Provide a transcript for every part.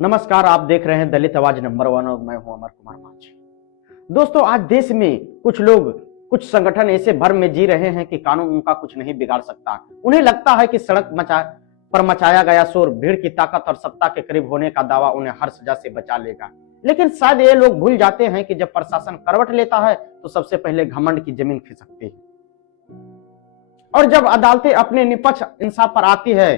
नमस्कार, आप देख रहे हैं दलित आवाज नंबर 1 और मैं हूं अमर कुमार माझी। दोस्तों, आज देश में कुछ लोग, कुछ संगठन ऐसे भर में जी रहे हैं कि कानून उनका कुछ नहीं बिगाड़ सकता। उन्हें लगता है कि सड़क पर मचाया गया शोर, भीड़ की ताकत और सत्ता के करीब होने का दावा उन्हें हर सजा से बचा लेगा। लेकिन शायद ये लोग भूल जाते हैं कि जब प्रशासन करवट लेता है तो सबसे पहले घमंड की जमीन खिसकती है, और जब अदालतें अपने निष्पक्ष इंसाफ पर आती है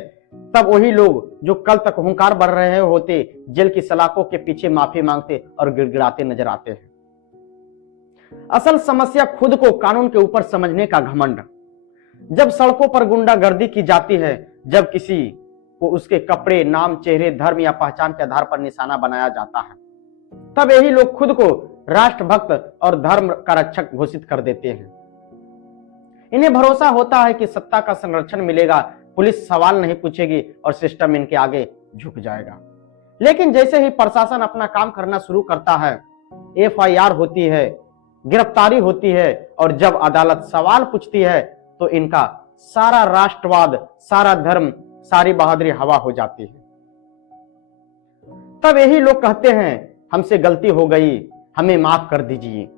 तब वही लोग जो कल तक हुंकार भर रहे होते जेल की सलाखों के पीछे माफी मांगते और गिड़गिड़ाते नजर आते हैं। असल समस्या खुद को कानून के ऊपर समझने का घमंड। जब सड़कों पर गुंडागर्दी की जाती है, जब किसी को उसके कपड़े, नाम, चेहरे, धर्म या पहचान के आधार पर निशाना बनाया जाता है, तब यही लोग खुद को राष्ट्रभक्त और धर्म का रक्षक घोषित कर देते हैं। इन्हें भरोसा होता है कि सत्ता का संरक्षण मिलेगा, पुलिस सवाल नहीं पूछेगी और सिस्टम इनके आगे झुक जाएगा। लेकिन जैसे ही प्रशासन अपना काम करना शुरू करता है, एफआईआर होती है, गिरफ्तारी होती है और जब अदालत सवाल पूछती है तो इनका सारा राष्ट्रवाद, सारा धर्म, सारी बहादुरी हवा हो जाती है। तब यही लोग कहते हैं, हमसे गलती हो गई, हमें माफ कर दीजिए,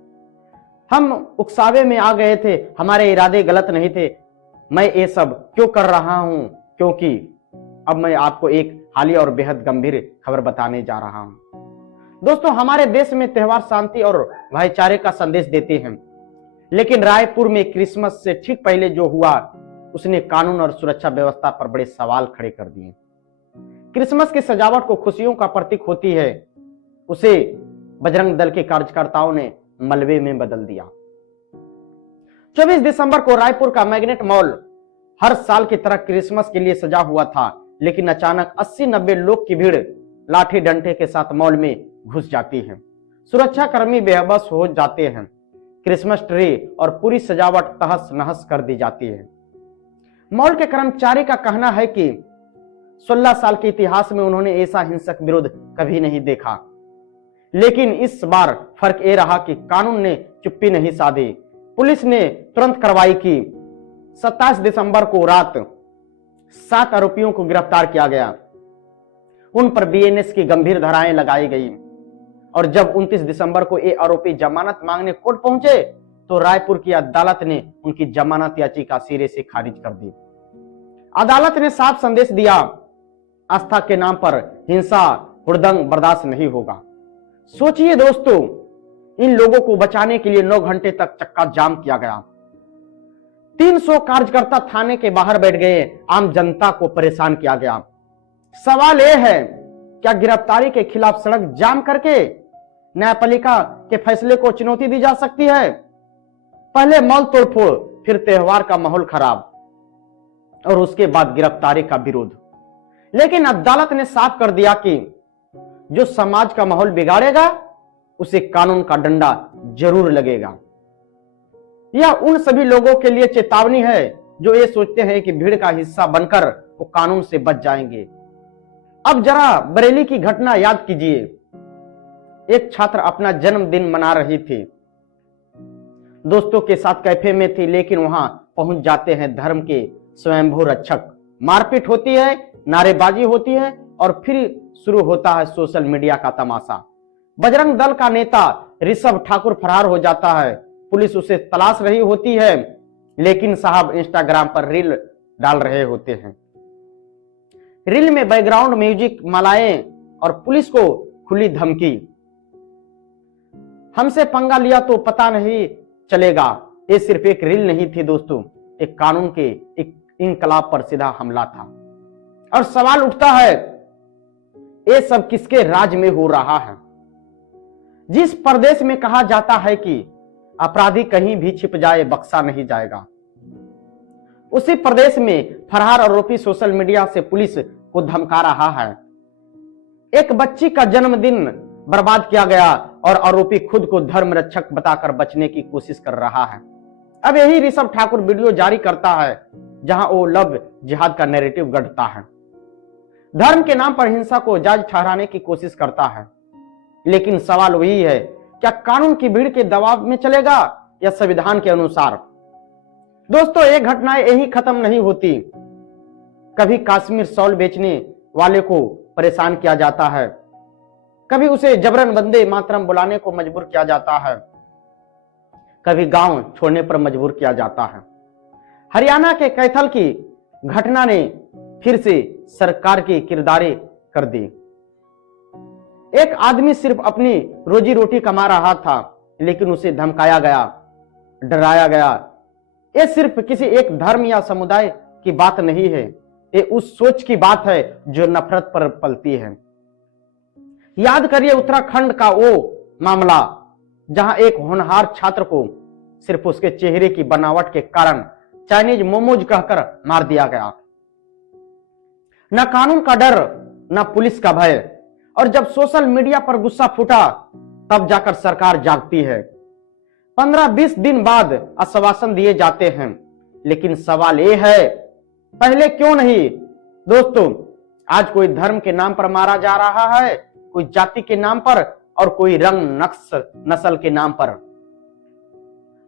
हम उकसावे में आ गए थे, हमारे इरादे गलत नहीं थे, मैं ये सब क्यों कर रहा हूं क्योंकि अब मैं आपको एक हालिया और बेहद गंभीर खबर बताने जा रहा हूं। दोस्तों, हमारे देश में त्योहार शांति और भाईचारे का संदेश देते हैं, लेकिन रायपुर में क्रिसमस से ठीक पहले जो हुआ उसने कानून और सुरक्षा व्यवस्था पर बड़े सवाल खड़े कर दिए। क्रिसमस की सजावट को खुशियों का प्रतीक होती है, उसे बजरंग दल के कार्यकर्ताओं ने मलबे में बदल दिया। 24 दिसंबर को रायपुर का मैग्नेट मॉल हर साल की तरह क्रिसमस के लिए सजा हुआ था, लेकिन अचानक 80-90 लोग की भीड़ लाठी डंडे के साथ मॉल में घुस जाती है। सुरक्षा कर्मी बेबस हो जाते हैं, क्रिसमस ट्री और पूरी सजावट तहस नहस कर दी जाती है। मॉल के कर्मचारी का कहना है कि 16 साल के इतिहास में उन्होंने ऐसा हिंसक विरोध कभी नहीं देखा, लेकिन इस बार फर्क ये रहा कि कानून ने चुप्पी नहीं साधी। पुलिस ने तुरंत कार्रवाई की। 27 दिसंबर को रात 7 आरोपियों को गिरफ्तार किया गया। उन पर बीएनएस की गंभीर धाराएं लगाई गई और जब 29 दिसंबर को ये आरोपी जमानत मांगने कोर्ट पहुंचे तो रायपुर की अदालत ने उनकी जमानत याचिका सिरे से खारिज कर दी। अदालत ने साफ संदेश दिया, आस्था के नाम पर हिंसा, हुड़दंग बर्दाश्त नहीं होगा। सोचिए दोस्तों, इन लोगों को बचाने के लिए 9 घंटे तक चक्का जाम किया गया। 300 कार्यकर्ता थाने के बाहर बैठ गए, आम जनता को परेशान किया गया। सवाल यह है, क्या गिरफ्तारी के खिलाफ सड़क जाम करके न्यायपालिका के फैसले को चुनौती दी जा सकती है? पहले मॉल तोड़फोड़, फिर त्योहार का माहौल खराब और उसके बाद गिरफ्तारी का विरोध। लेकिन अदालत ने साफ कर दिया कि जो समाज का माहौल बिगाड़ेगा उसे कानून का डंडा जरूर लगेगा। यह उन सभी लोगों के लिए चेतावनी है जो ये सोचते हैं कि भीड़ का हिस्सा बनकर वो कानून से बच जाएंगे। अब जरा बरेली की घटना याद कीजिए। एक छात्र अपना जन्मदिन मना रही थी, दोस्तों के साथ कैफे में थी, लेकिन वहां पहुंच जाते हैं धर्म के स्वयंभू रक्षक। मारपीट होती है, नारेबाजी होती है और फिर शुरू होता है सोशल मीडिया का तमाशा। बजरंग दल का नेता ऋषभ ठाकुर फरार हो जाता है। पुलिस उसे तलाश रही होती है, लेकिन साहब इंस्टाग्राम पर रील डाल रहे होते हैं। रील में बैकग्राउंड म्यूजिक, मालाएं और पुलिस को खुली धमकी। हमसे पंगा लिया तो पता नहीं चलेगा। ये सिर्फ एक रील नहीं थी दोस्तों, एक कानून के एक इनकलाब पर सीधा हमला था। और सवाल उठता है, ये सब किसके राज में हो रहा है? जिस प्रदेश में कहा जाता है कि अपराधी कहीं भी छिप जाए बख्शा नहीं जाएगा, उसी प्रदेश में फरार आरोपी सोशल मीडिया से पुलिस को धमका रहा है। एक बच्ची का जन्मदिन बर्बाद किया गया और आरोपी खुद को धर्म रक्षक बताकर बचने की कोशिश कर रहा है। अब यही ऋषभ ठाकुर वीडियो जारी करता है जहां वो लव जिहाद का नैरेटिव गढ़ता है, धर्म के नाम पर हिंसा को जायज ठहराने की कोशिश करता है। लेकिन सवाल वही है, क्या कानून की भीड़ के दबाव में चलेगा या संविधान के अनुसार? दोस्तों, ये घटनाएं यही खत्म नहीं होती। कभी कश्मीर शॉल बेचने वाले को परेशान किया जाता है, कभी उसे जबरन वंदे मातरम बुलाने को मजबूर किया जाता है, कभी गांव छोड़ने पर मजबूर किया जाता है। हरियाणा के कैथल की घटना ने फिर से सरकार की किरदारी कर दी। एक आदमी सिर्फ अपनी रोजी रोटी कमा रहा था, लेकिन उसे धमकाया गया, डराया गया। ये सिर्फ किसी एक धर्म या समुदाय की बात नहीं है, ये उस सोच की बात है जो नफरत पर पलती है। याद करिए उत्तराखंड का वो मामला जहां एक होनहार छात्र को सिर्फ उसके चेहरे की बनावट के कारण चाइनीज मोमोज कहकर मार दिया गया। न कानून का डर, न पुलिस का भय, और जब सोशल मीडिया पर गुस्सा फूटा तब जाकर सरकार जागती है। 15-20 दिन बाद आश्वासन दिए जाते हैं, लेकिन सवाल यह है पहले क्यों नहीं? दोस्तों, आज कोई धर्म के नाम पर मारा जा रहा है, कोई जाति के नाम पर, और कोई रंग नस्ल के नाम पर।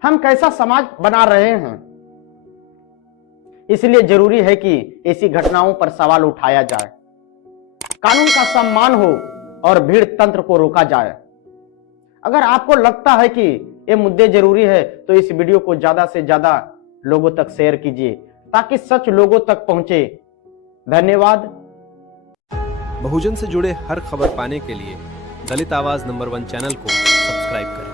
हम कैसा समाज बना रहे हैं? इसलिए जरूरी है कि ऐसी घटनाओं पर सवाल उठाया जाए, कानून का सम्मान हो और भीड़ तंत्र को रोका जाए। अगर आपको लगता है कि ये मुद्दे जरूरी है तो इस वीडियो को ज्यादा से ज्यादा लोगों तक शेयर कीजिए ताकि सच लोगों तक पहुंचे। धन्यवाद। बहुजन से जुड़े हर खबर पाने के लिए दलित आवाज नंबर 1 चैनल को सब्सक्राइब करें।